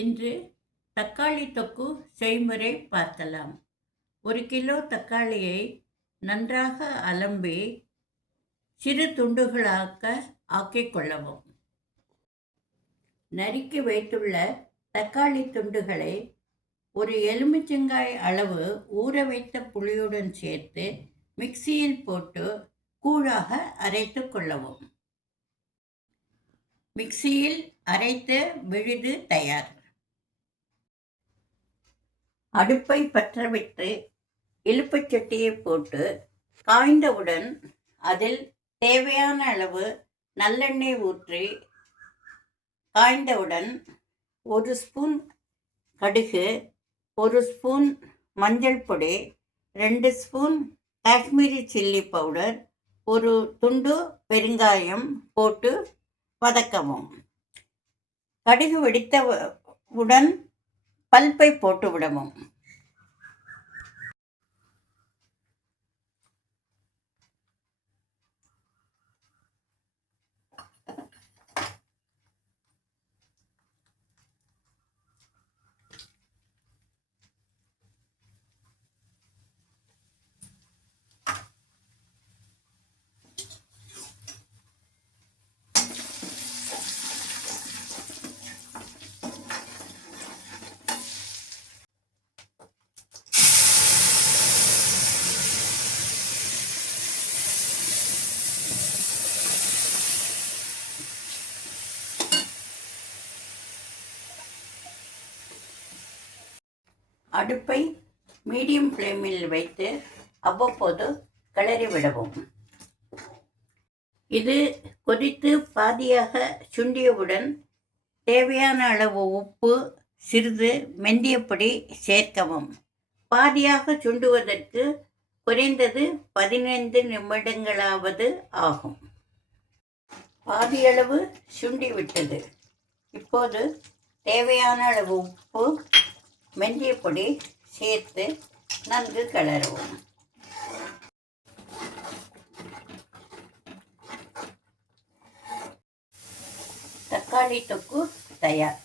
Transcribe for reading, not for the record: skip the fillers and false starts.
இன்று தக்காளி தொக்கு செய்முறை பார்க்கலாம். 1 கிலோ தக்காளியை நன்றாக அலம்பி சிறு துண்டுகளாக ஆக்கிக் கொள்ளவும். நறுக்கி வைத்துள்ள தக்காளி துண்டுகளை ஒரு எலுமிச்சங்காய் அளவு ஊற வைத்த புளியுடன் சேர்த்து மிக்சியில் போட்டு கூழாக அரைத்து கொள்ளவும். மிக்சியில் அரைத்த விழுது தயார். அடுப்பை பற்றவிட்டு இலுப்பச்சட்டியை போட்டு காய்ந்தவுடன் அதில் தேவையான அளவு நல்லெண்ணெய் ஊற்றி காய்ந்தவுடன் 1 ஸ்பூன் கடுகு, 1 ஸ்பூன் மஞ்சள் பொடி, 2 ஸ்பூன் காஷ்மீரி சில்லி பவுடர், 1 துண்டு பெருங்காயம் போட்டு வதக்கவும். கடுகு வெடித்தவுடன் பல்பை போட்டு விடவும். அடுப்பை மீடியம் ஃப்ளேமில் வைத்து அவ்வப்போது கிளறி விடவும். இது கொதித்து பாதியாக சுண்டியவுடன் தேவையான அளவு உப்பு, சிறிது மெந்தியப்பொடி சேர்க்கவும். பாதியாக சுண்டுவதற்கு குறைந்தது 15 நிமிடங்களாவது ஆகும். பாதியளவு சுண்டிவிட்டது. இப்போது தேவையான அளவு உப்பு, மெந்தியப்பொடி சேர்த்து நன்கு கிளறவும். தக்காளி தொக்கு தயார்.